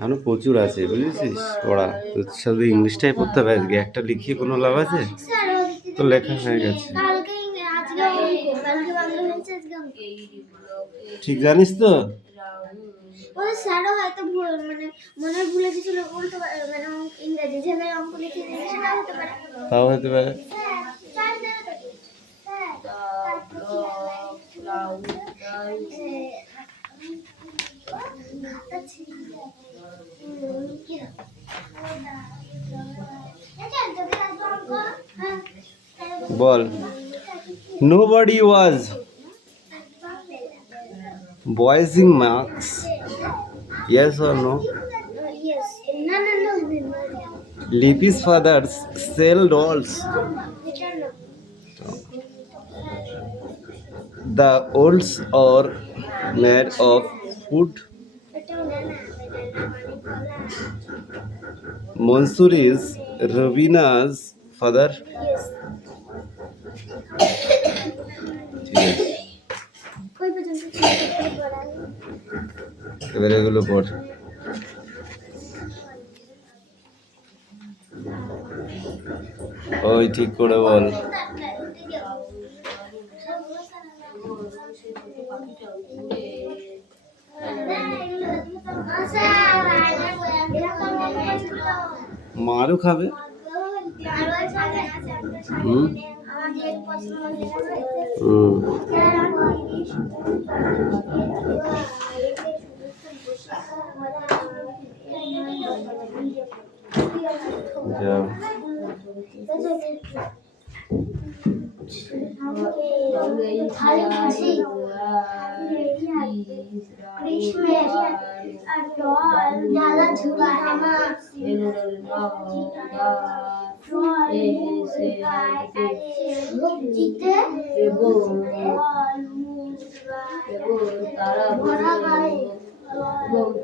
এখনো প্রচুর আছে বুঝেছিস পড়া, তো শুধু ইংলিশটাই পড়তে হবে আজকে, একটা লিখিয়ে কোনো লাভ আছে? তো লেখা হয়ে গেছে, ঠিক জানিস তো? স্যারও হয়তো মানে মনে ভুলে গেছিল, উল্টো মানে ইংরেজি যেভাবে অঙ্ক লিখে দিয়েছে না, হতে পারে, তাও হতে পারে। বল, nobody was voicing marks, yes or no? Yes. No. Lippy's fathers sell dolls. The olds are made of wood. Mansur is Ravina's father. Yes. ঠিক আছে, এবারে এগুলো পড়। ওই ঠিক করে বল। মারও খাবে।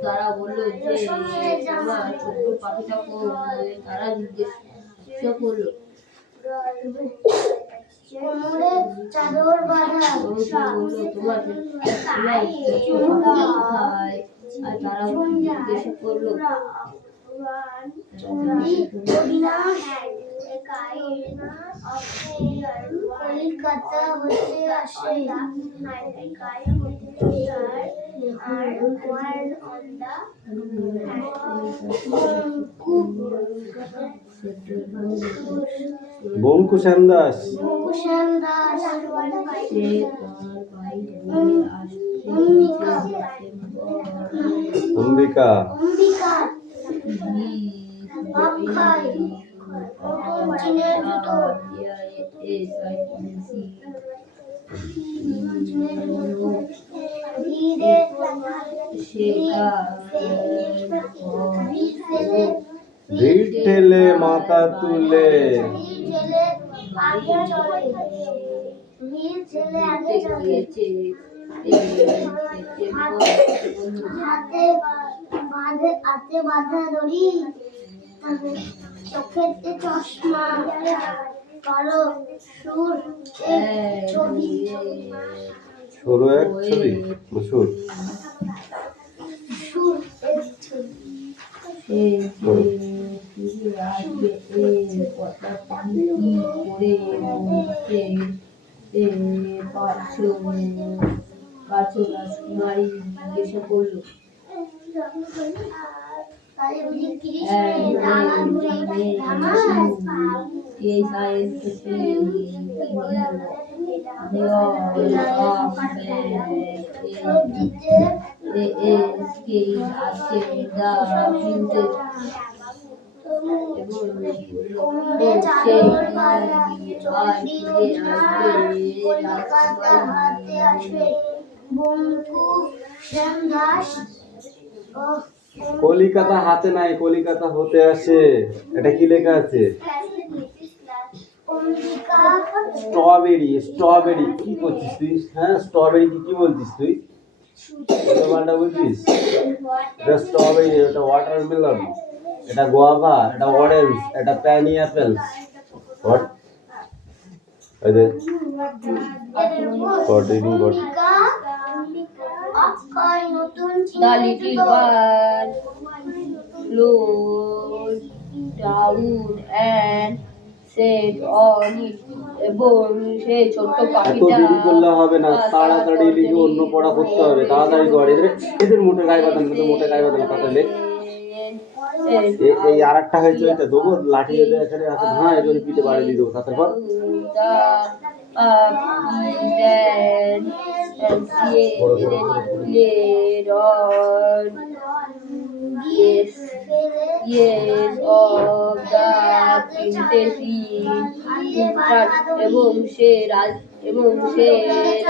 তারা বললো যে আমার ছোট্ট পাখিটা তারা জিজ্ঞেস করলো চাদর বাঁধা তোমার কোথায়, আর তারা জিজ্ঞেস করলো কলিকাতা হতে আসে, বঙ্কুশান দাস, অম্বিকা, ভিড় ঠেলে মাথা তুলে, হাতে বাঁধা দড়ি, চোখেতে চশমা, কালো সুর ছবি, সরু এক ছবি, সুর রাজকুমারী জিজ্ঞাসা করলো কলিকাতা হাতে নাই, কলিকাতা হতে আসে, এটা কি লেখা আছে? স্ট্রবেরি, স্ট্রবেরি কি করছিস তুই? হ্যাঁ, স্ট্রবেরি কি বলছিস তুই? পাল্টা বলছিস? এটা স্ট্রবেরি, এটা ওয়াটারমেলন, এটা গোয়াভা, এটা অরেঞ্জ, এটা পাইনঅ্যাপেল। হোয়াট? এই যে reading board. The little bird flew down and sat on it. এবং সেই ছোট্ট এত পাখিটা দেরি করলে হবে না, তাড়াতাড়ি লিখে অন্য পড়া করতে হবে, তাড়াতাড়ি কর। এদের মোটে গায়ে বাঁধান, মোটে গায়ে বাঁধান, তাড়াতাড়ি লেখ। এই আর একটা হয়েছে, ওইটা দেবো লাঠি এখানে আছে, হ্যাঁ এটা পিঠে বাড়ি দিয়ে দেবো, তাড়াতাড়ি কর। এবং সে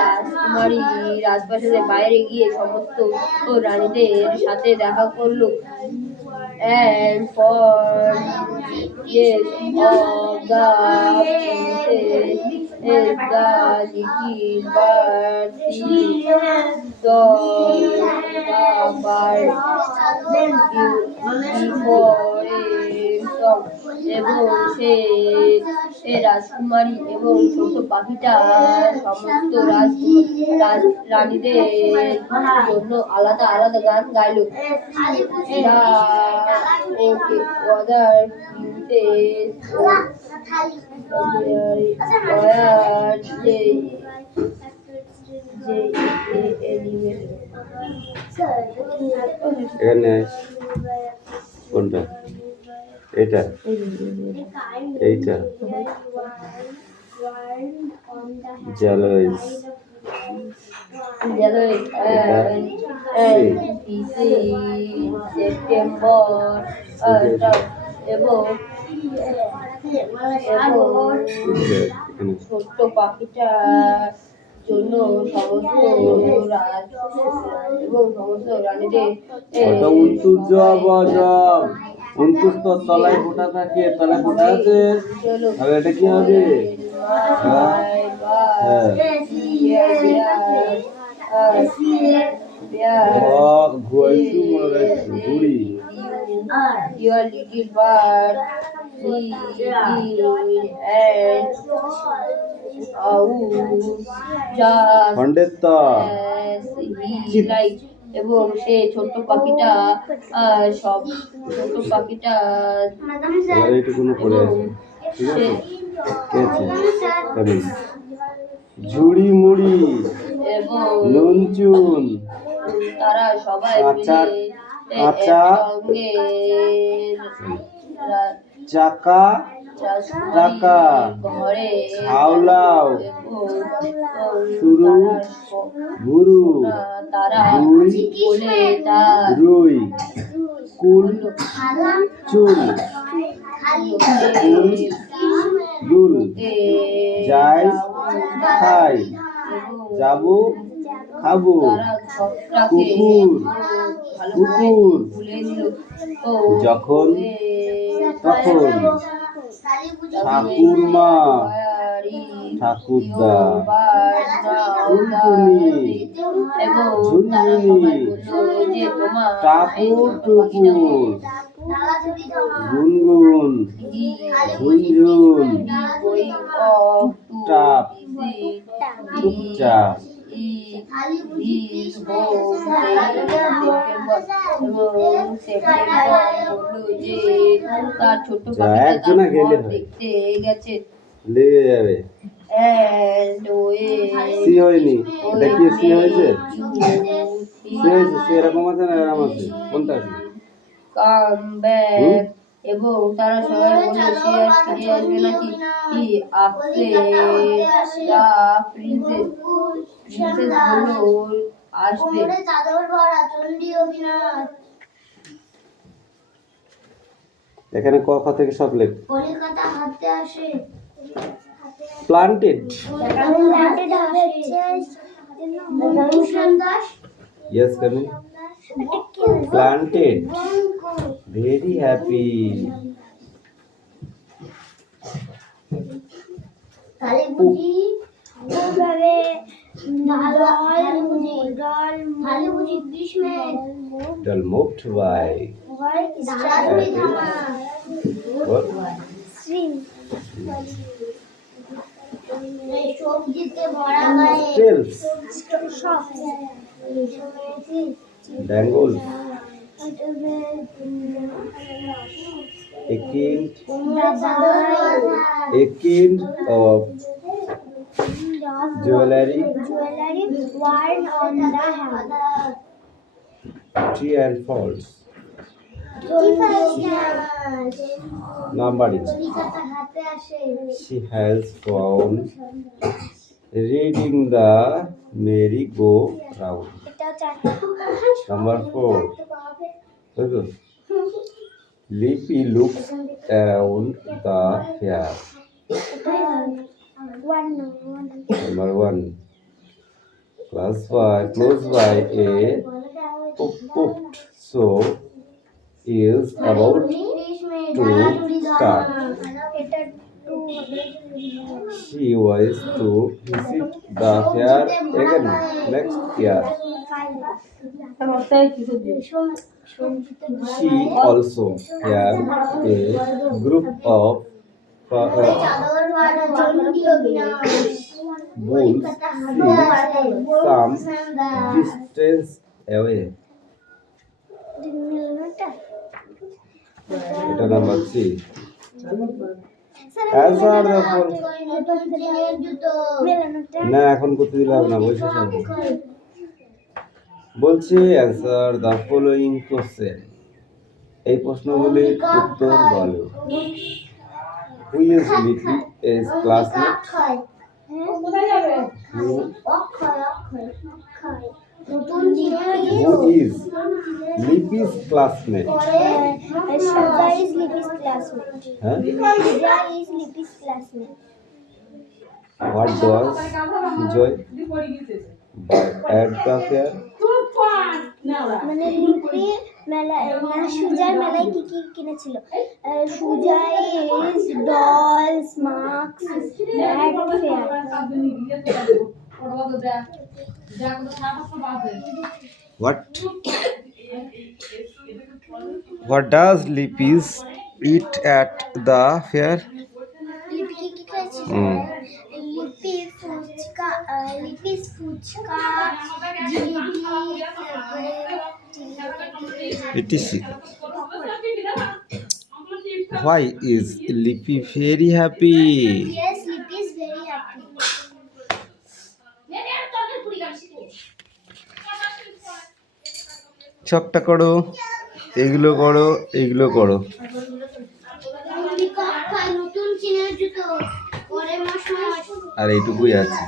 রাজকুমারী রাজপ্রাসাদের বাইরে গিয়ে সমস্ত রানীদের সাথে দেখা করলো। And for yes of the princess is the little bird she saw the bird before it song. এবং সে রাজকুমারী এবং ছোট পাখিটা সমস্ত রানীদের জন্য আলাদা আলাদা গান গাইলো। Other princess এখানে কোনটা? এটা এইটা jealous September এবং ছোট্ট পাখিটার জন্য সমস্ত রানীদের ওটা উন্তুর জব জব, উন্তুর তো তলায় ফোটা থাকে, তলায় ফোটা আছে, তাহলে এটা কি হবে? ঘুড়ি। Your little bird এবং সে ছোট্ট পাখিটা এইটুকুনো পড়ে আছে, ঠিক আছে? ঝুড়ি মুড়ি এবং নুন চুন তারা সবাই একসঙ্গে চাকা টাকা ঘরে হাওলাও শুরু গুরু রুই রুই কুল চুল কুল দুল যাই খাই যাবো খাবো কুকুর কুকুর যখন তখন ঠাকুরমা ঠাকুরদা টুনটুনি ঝুনঝুনি টাপুর টুকুর গুনগুন ঝুনঝুন টুপটাপ টুপচাপ তার ছোট্ট একজনা গেলে দেখতে গেছে লেগে যাবে। সি হয়নি, এটা কি সি হয়েছে? সি হয়েছে, সি এরকম আছে না এরকম আছে, কোনটা আছে? কাম ব্যাক এবং তারা সবাই বলল সে আর ফিরে আসবে নাকি? কি আসছে? দা প্রিন্সেস বলল আসবে। এখানে ক খ থেকে সব লেখ। কলকাতা হাতে আসে planted yes coming planted very happy Kali বুঝি ওভাবে কালী বুঝি গ্রীষ্মে dal moved by what সবজিতে ভরা গায়ে টেলস, সব ড্যাঙ্গল, a kind of jewelry, worn on the hand. tree and falls. Numbering. She has found reading the merry-go-round. Number 4. Very good. Lippy looks around the fair. Number 1. Close by a pooped show is about to start. She was to visit the fair again next year. She also had a group of bulls some distance away. এটা number 3. Answer the following. না এখন করতে দিলাম না, বসে থাকো। বলছি answer the following question. এই প্রশ্নগুলির উত্তর বলো। হু ইজ লিপি এজ ক্লাসমেট? হু ইজ লিপি's classmate? Suja is Lippy's classmate. হ্যাঁ, Suja is Lippy's classmate. what does enjoy at the fair? মানে লিপি মেলা মানে সুজার মেলায় কি কি কিনেছিল? Suja is dolls, mask at fair. What does Lippis eat at the fair? লিপি কি কি খেয়েছিল? লিপিস ফুচকা, জিলিপি, তারপরে etc. Why is Lippy very happy? Yes, Lippy is very happy. ছকটা করো, এগুলো করো, এগুলো করো। নতুন চিনের জুতো পরে মাস আর এইটুকুই আছে।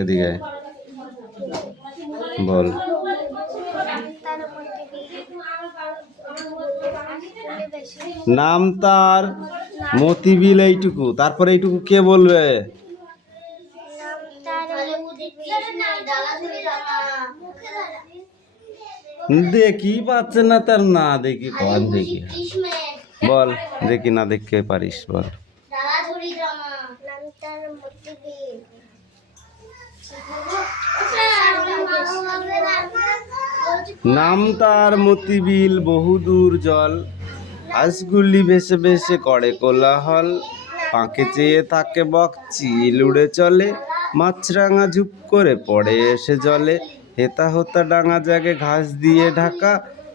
এদিকে বল। নাম তার মতিবিল, এইটুকু। তারপরে এইটুকু কে বলবে? দেখি পাচ্ছে না তার, না দেখি কন দেখি বল, দেখি না দেখতে পারিস বল। নাম তার মতিবিল, বহুদূর জল, হাঁসগুলি ভেসে ভেসে করে কোলাহল, পাঁকে চেয়ে থাকে বক, চিল উড়ে চলে, মাছরাঙা ঝুপ করে পড়ে এসে জলে, হেতা হোতা ডাঙা জাগে ঘাস দিয়ে ঢাকা,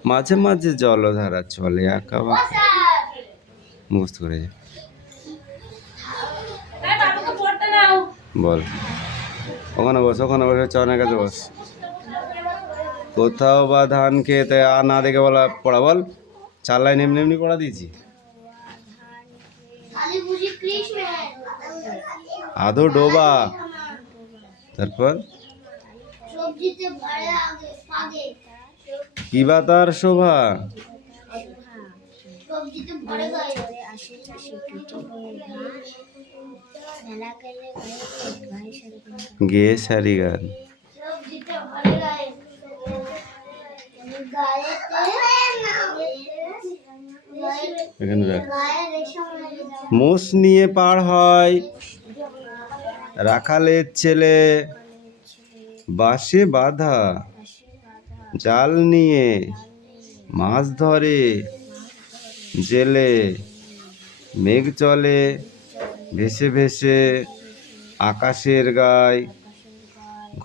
মাঝে মাঝে জলধারা চলে আঁকা বাঁকা। মুখস্থ করে যা বল। ওখানে বস, ওখানে বসে চনের কাছে বস। কোথাও বা ধান খেতে না দেখে বলা পড়া বল। 4 লাইন এমনি এমনি পড়া দিয়েছি। আধো ডোবা, তারপর কি বা তার শোভা, গে সারি গান। মোষ নিয়ে পার হয় রাখালের ছেলে, বাঁশে বাঁধা জাল নিয়ে মাছ ধরে জেলে, মেঘ চলে ভেসে ভেসে আকাশের গায়,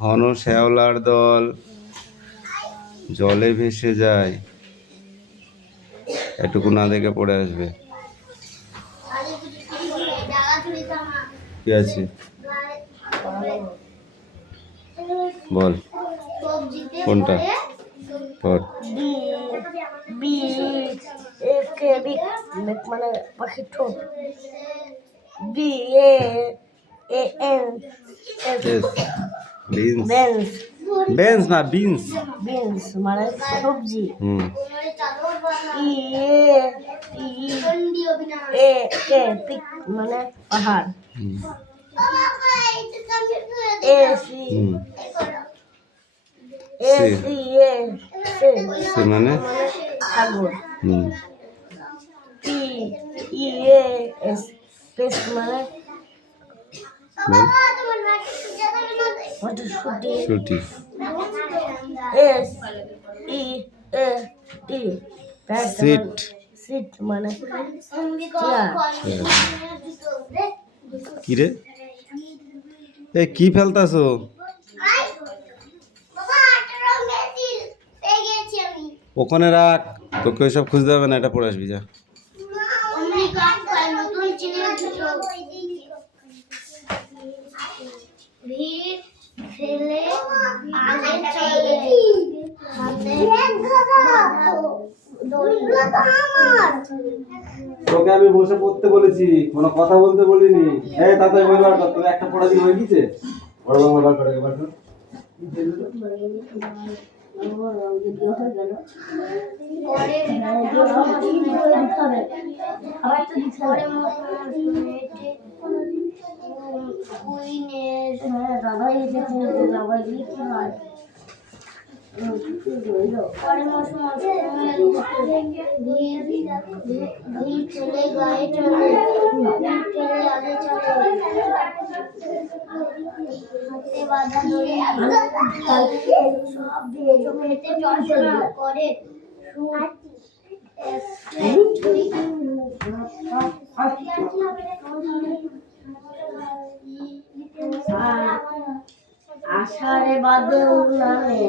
ঘন শ্যাওলার দল জলে ভেসে যায়। এটুকু না দেখে পড়ে আসবে। কি আছে বল, কোনটা পর? মানে পাখির ঠোঁট। B A N beans, bens না বিনস। বিনস মানে সবজি। ই এ কে পিক মানে পাহাড়। এ সি এ সি এ সে মানে সাগর। P E A S peas মানে মটরশুঁটি। S E A T seat, seat মানে চেয়ার। কি রে এ কি ফেলতাছো? ওখানে রাখ, তোকে ওইসব খুঁজতে হবে না, এটা পড়ে আসবি যা। তোকে আমি বসে পড়তে বলেছি, কোনো কথা বলতে বলিনি। এই তাড়াতাড়ি বই বার কর, তোকে একটা পড়া দিয়ে হয়ে গেছে। বড় বাবা বার করে বার কর। আষাঢ়ে বাদল নামে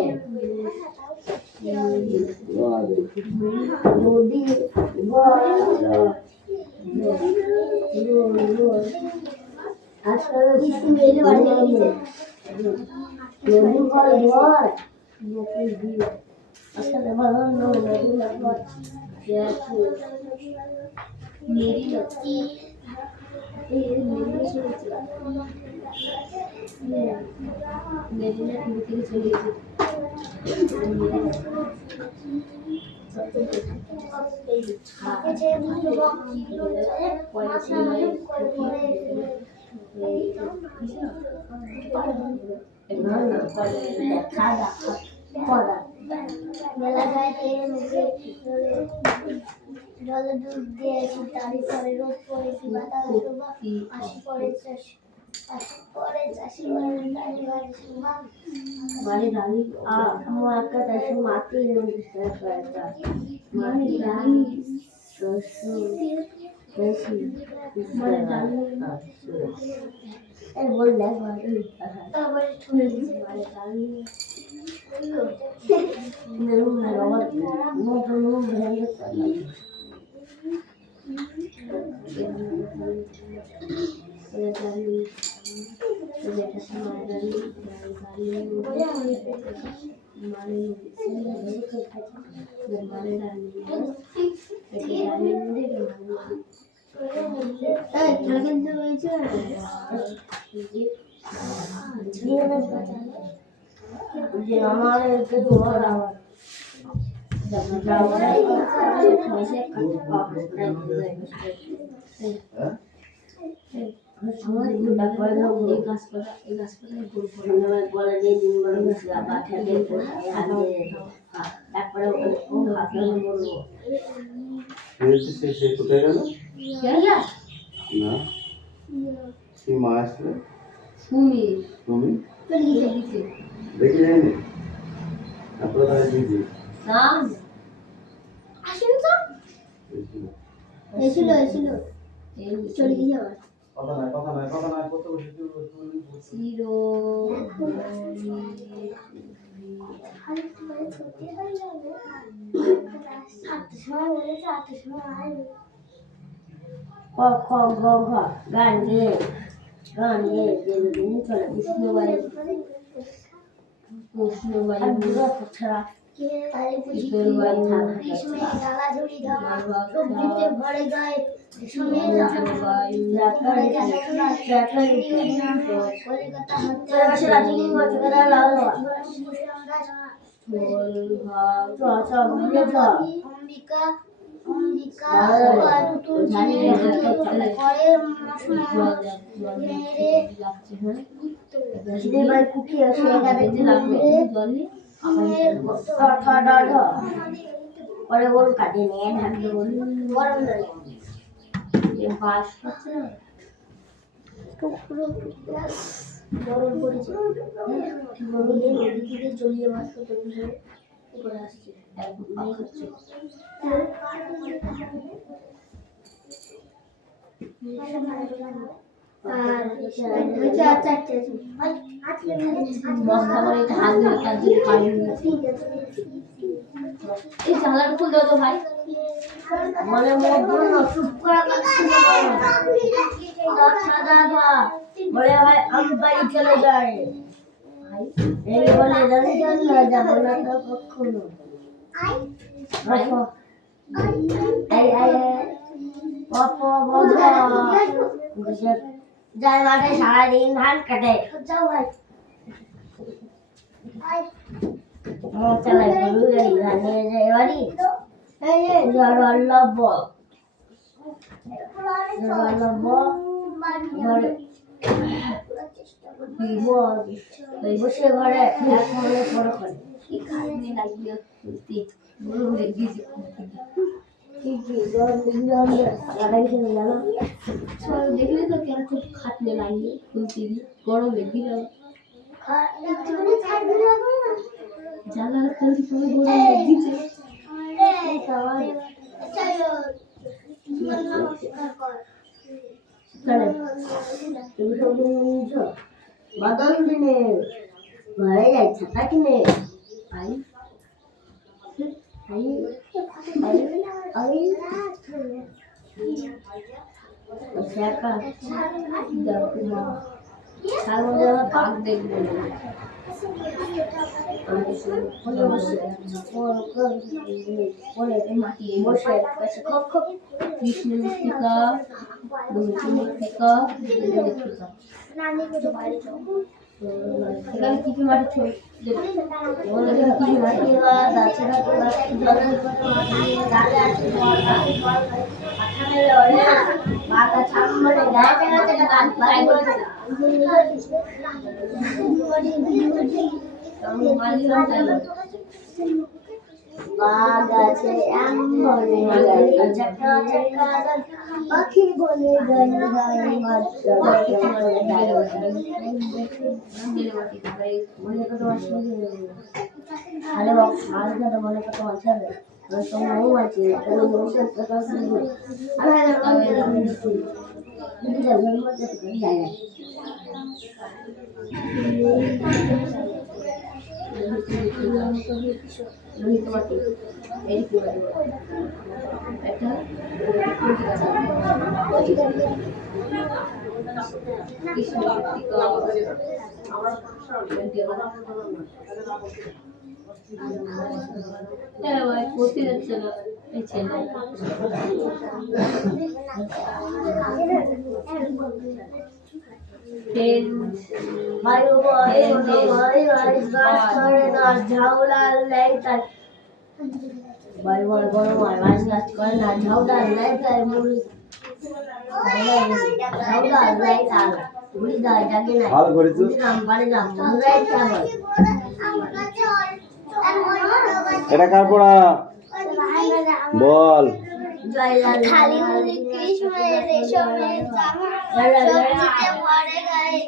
নদী মেলা যায় জলে ডুব দিয়েছি, তারই পরে রোদ পড়েছি, বাতাস আসি পরে চাষি বাড়ি রানী আমার একটা দেশে মাটি মানে রানী শস্য বেশি মানে রানী এই বললে তারপরে ছুঁয়ে দিয়েছি মানে রানী আমার নতুন ভেঙে আমার সে কোথায় গেল না? কি মা আসলে তুমি দেখি যায়নি আপনার দিদি এসেছিল এই চলে গিয়ে আবার কথা নয় কত বসে চিরো ক খ গ ঘ গান গেয়ে যে চলে কৃষ্ণবাড়ি ছাড়া পরে ওর কাটে নিয়ে থাকলে গরম লাগে বাস করছে না গরম পড়েছে গরম দিয়ে নদী থেকে চলিয়ে মাছ করতে উপরে আসছে একদম খাচ্ছে আর চারটে বস্তা করে হাত দিয়ে কাজ দিয়ে খাই এই জানলাটা খুলে দাও তো ভাই মানে মধ্যে চুপ করা লাগছিল দাদা বলে ভাই আমি বাড়ি চলে যাই ভাই এই বলে জানি না যাবো না তো কখনো যাই মাঠে সারাদিন ধান কাটে যাও ভাই চালাই গরু গাড়ি ধানিয়ে যায় বাড়ি জড়লব ঘরে বসে ঘরে এক মনে পড়ে করে কি খাটনি লাগিয়ে গরু লেগেছে দেখলে তো কেন খুব খাটনি লাগিয়ে খুলতে গরম লেগে গেল জানা খালি করে গরম লেগেছে বাদল দিনে ঘরে যাই ছাতা কিনে আই কৃষ্ণ মৃত্তিকা মৃত্তিকা এখানে কি কি মাটি ছবি কি মাটি আছে বাঘ আছে পাখি বলে গান গাই মনে কত আরে বাবা মনে কত আছে আছে লোহিত মাটি এই একটা পড়তে যাচ্ছে না এই ছেলে ভালো করেছো এটা কার পড়া বল খালি মুলি কৃষ্ণের রেশমের জামা সবজিতে ভরে গায়ে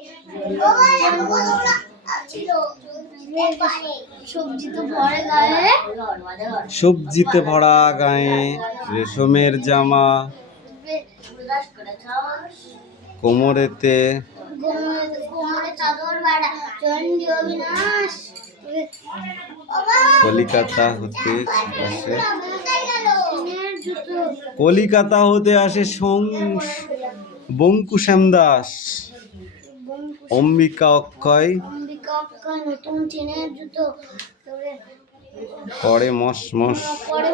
সবজি তো ভরে গায়ে, সবজিতে ভরা গায়ে, রেশমের জামা, কোমরেতে কোমরে চাদর বাড়া, চন্ডী অবিনাশ। কলিকাতা হতে আসে, টিনের জুতো, কলিকাতা হতে আসে বঙ্কুশ্যাম দাস, অম্বিকা অক্ষয় অম্বিকা অক্ষয় নতুন টিনের জুতো, করে মস মস, পরে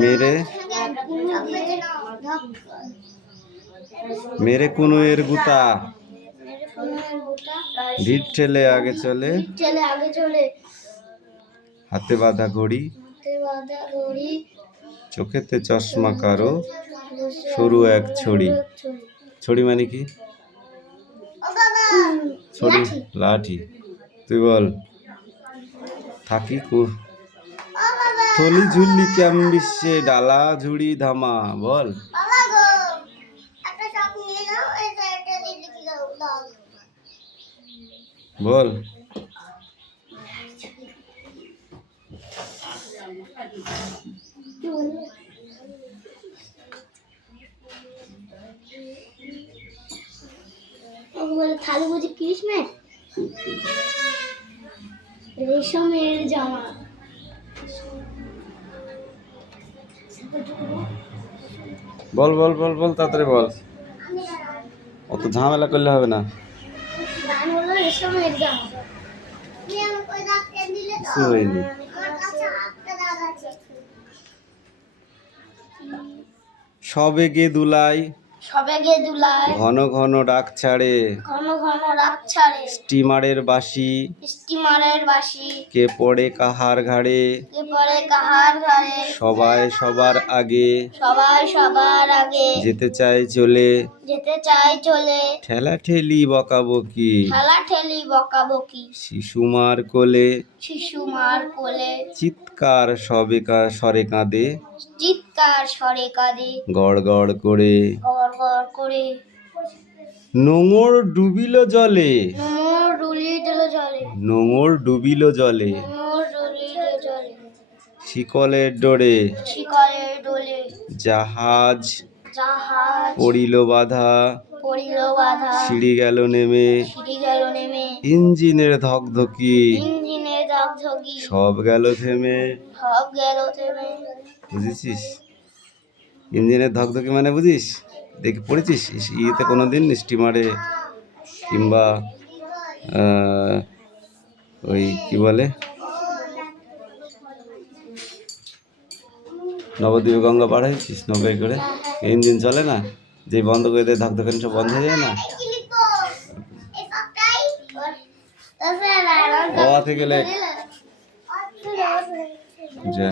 মেরে মেরে কুনুয়ের গুতা, ভিড় ঠেলে আগে চলে, চলে আগে চলে, হাতে বাঁধা ঘড়ি, হাতে বাঁধা দড়ি, চোখেতে চশমা কারো, সরু এক ছড়ি। ছড়ি মানে কি? ছড়ি লাঠি। তুই বল। থাকি থলি ঝুল্লি ক্যাম বিশ্বে, ডালা ঝুড়ি ধামা। বল। বল। থালি বুঝি কৃষ্ণে রেশমের জামা, বল বল বল বল তাড়াতাড়ি বল, অত ঝামেলা করলে হবে না। গান হলো রেশমের জামা। কিছু হয়নি। সবেগে দুলাই, সবেগে দুলায়, ঘন ঘন ডাক ছাড়ে, ঘন ঘন রাত ছাড়ে, স্টিমারের বাঁশি, স্টিমারের বাঁশি, কে পড়ে কাহার ঘাড়ে, কে পরে কাহার ঘরে, সবাই সবার আগে, সবাই সবার আগে, যেতে চায় চলে, যেতে চায় চলে, ঠেলা ঠেলি বকাবকি, ঠেলা ঠেলি বকাবকি, শিশুমার কোলে, শিশু মার কোলে, চিৎকার স্বরে কাঁদে, চিৎকার স্বরে কাঁদে, গড় গড় করে, গড় গড় করে, নোঙর ডুবিল জলে, নোংর ডুলি দিল জলে, নোঙর ডুবিল জলে, নোংর ডুলি দিল জলে, শিকলের ডোরে, শিকলের ডোলে, জাহাজ জাহাজ পড়িল বাধা, পড়িল বাধা, সিঁড়ি গেল নেমে, সিঁড়ি গেল নেমে, ইঞ্জিনের ধকধকি, ইঞ্জিনের ধকধকি, সব গেল থেমে। সব গেল থেমে। বুঝেছিস? ইঞ্জিনের ধকধকি মানে বুঝিস? দেখে পড়েছিস ইয়েতে কোনোদিন স্টিমারে কিংবা ওই কি বলে নবদ্বীপে গঙ্গা পার হয়েছিস নৌকায় করে? ইঞ্জিন চলে না, যে বন্ধ করে দেয় ধকধকানি সব বন্ধ হয়ে যায় না? ও থেকে লেখ যা।